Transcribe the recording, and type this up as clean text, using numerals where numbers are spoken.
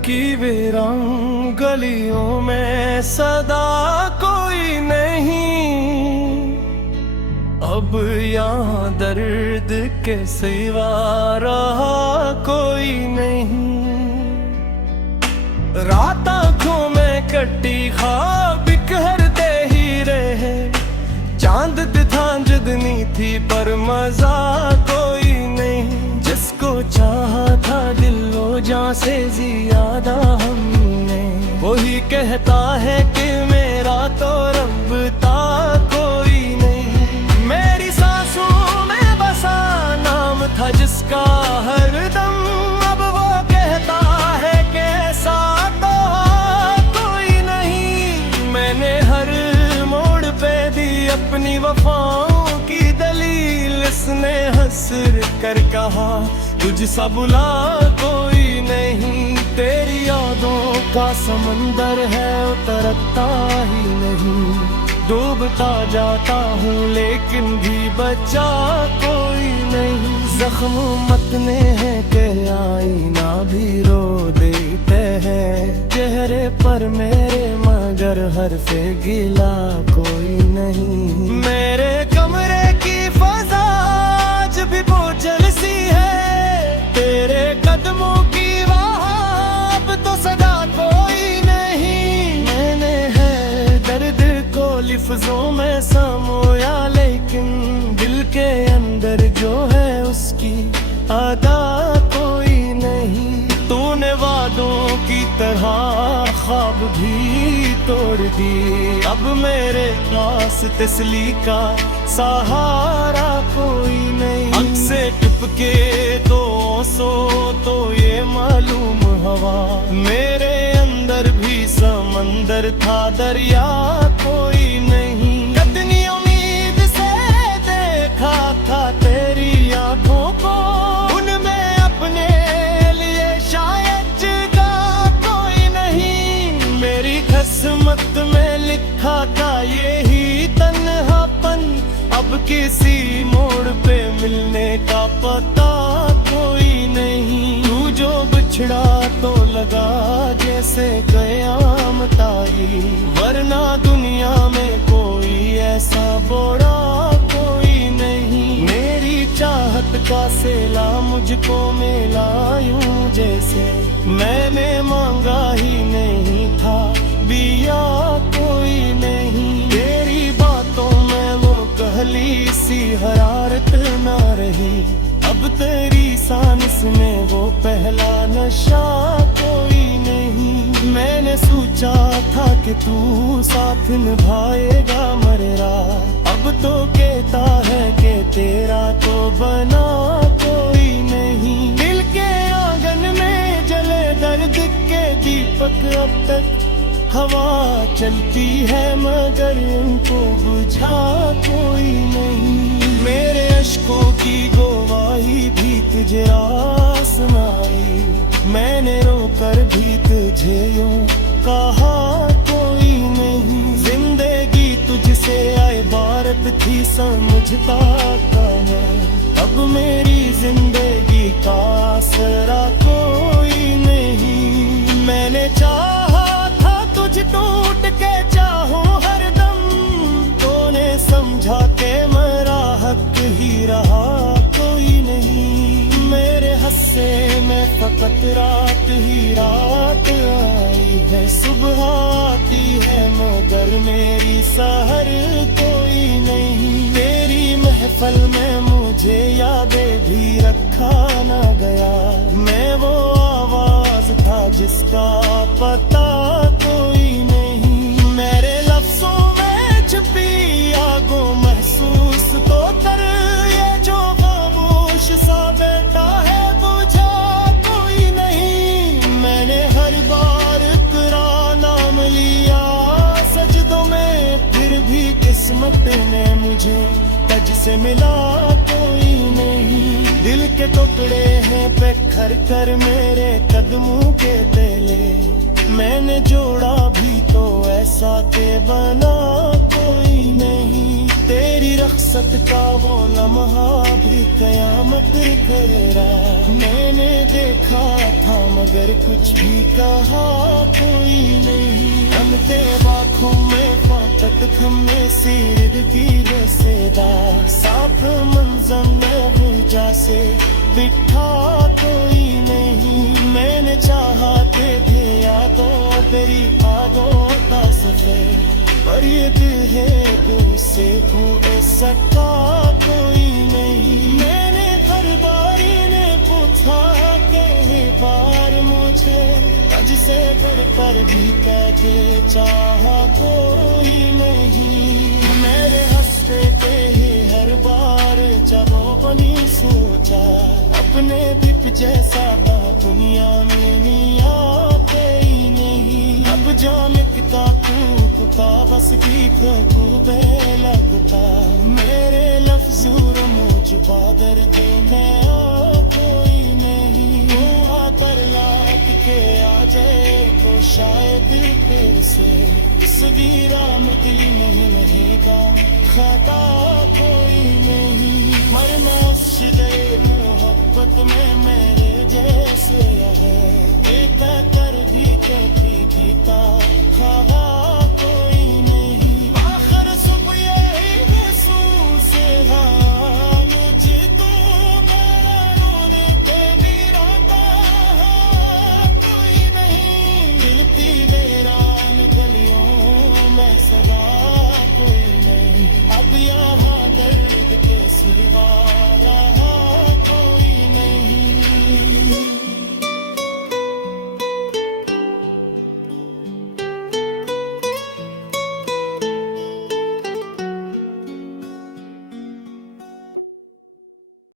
की वीरान गलियों में सदा कोई नहीं। अब यहाँ दर्द के सिवा रहा कोई नहीं। रात आँखों में कटी ख्वाब बिखरते ही रहे। चांद धांधनी थी पर मजा कोई नहीं। जिसको चाहा था दिलो जान से ज्यादा हमने, वही कहता है कि मेरा तो रब था कोई नहीं। मेरी सांसों में बसा नाम था जिसका हरदम, अब वो कहता है कि ऐसा तो कोई नहीं। मैंने हर मोड़ पे दी अपनी वफाओं की दलील, इसने हंस कर कहा तुझसा बुला कोई नहीं। तेरी यादों का समंदर है उतरता ही नहीं। डूबता जाता हूँ लेकिन भी बचा कोई नहीं। जख्म मतने हैं कि आईना भी रो देते हैं चेहरे पर मेरे, मगर हर्फे गिला कोई नहीं। मेरे कमरे की फजा आज भी बोझल सी है। तेरे कदमों की वहां तो सदा कोई नहीं। मैंने है दर्द को लिफ्जों में समोया, लेकिन दिल के अंदर जो है उसकी अदा कोई नहीं। तूने वादों की तरह ख्वाब भी तोड़ दिए। अब मेरे पास तसली का सहारा कोई नहीं। आँख से टपके तो सो तो ये मालूम हवा, मेरे अंदर भी समंदर था दरिया कोई नहीं। कितनी उम्मीद से देखा था तेरी आंखों को, उनमें अपने लिए शायद जगह कोई नहीं। मेरी किस्मत में लिखा था यही तन्हापन, अब किसी मोड़ पे मिलने का पता कोई नहीं। तू जो बिछड़ा तो लगा जैसे कयामत आई, वरना दुनिया में कोई ऐसा बोड़ा कोई नहीं। मेरी चाहत का सेला मुझको मिला यूं जैसे मैंने मांगा ही नहीं था, दिया कोई नहीं। तेरी बातों में वो कहली सी हरारत ना रही, अब तेरी सानिस में वो पहला नशा कोई नहीं। मैंने सोचा था कि तू साथ निभाएगा मरेरा, अब तो कहता है कि तेरा तो बना कोई नहीं। दिल के आंगन में जले दर्द के दीपक, अब तक हवा चलती है मगर उनको बुझा कोई नहीं। मेरे अश्कों की गवाही भी तुझे आसमाई, मैंने रोकर भी तुझे यूं कहा कोई नहीं। जिंदगी तुझसे इबारत थी समझता है, अब मेरी जिंदगी का आसरा कोई नहीं। मैंने चाहा था तुझ टूट के चाहूं हरदम, तूने समझा के मेरा हक ही रहा कोई नहीं। मेरे हस्से में फकत रात ही रात आई है, सुबह आती है मगर मेरी सहर कोई नहीं। तेरी महफल में मुझे यादें भी रखा ना गया, मैं वो आवाज था जिसका पता कोई नहीं। मेरे लफ्जों में छुपी आगों महसूस तो कर, ये जो खामोश सा बैठा है बुझा कोई नहीं। मैंने हर बार तेरा नाम लिया सजदों में, फिर भी किस्मत ने मुझे तज से मिला कोई नहीं। दिल के टुकड़े हैं बिखर कर मेरे कदमों के तेले, मैंने जोड़ा भी तो ऐसा के बना कोई नहीं। तेरी रख्सत फुर्सत का वो लम्हा भी कयामत कर रहा। मैंने देखा था मगर कुछ भी कहा कोई नहीं। हमते बाखों में फाटक थमे सिर की रसेदा, साफ मंजर में गुंजा से बिठा कोई नहीं। मैंने चाहा दे दे यादों तेरी यादों का सफर, पर ये दिल है उसे भूल सका कोई नहीं। मैंने हर बारी ने पूछा कई बार मुझे, आज से बढ़ पर भी कहते चाहा कोई नहीं। मेरे हंसते पे ही हर बार चलो बनी सोचा, अपने भी जैसा था दुनिया में निया कोई नहीं। अब जाने किता कुता बस गीत खूबे लगता, मेरे लफ्जूर मुझ बादर के मैं कोई नहीं। हुआ कर लाट के आ जाए तो शायद फिर से इस वीरान दिल नहीं रहेगा खाता कोई नहीं। मरना शिदे मोहब्बत में मेरे जैसे है, एक कर भी कभी जीता खावा कोई नहीं। आखिर सुबह यही महसूस है मुझे तो, मेरा रोने पे भी रोता कोई नहीं। मिलती वीरान गलियों में सदा कोई नहीं। अब यहाँ दर्द के सिवा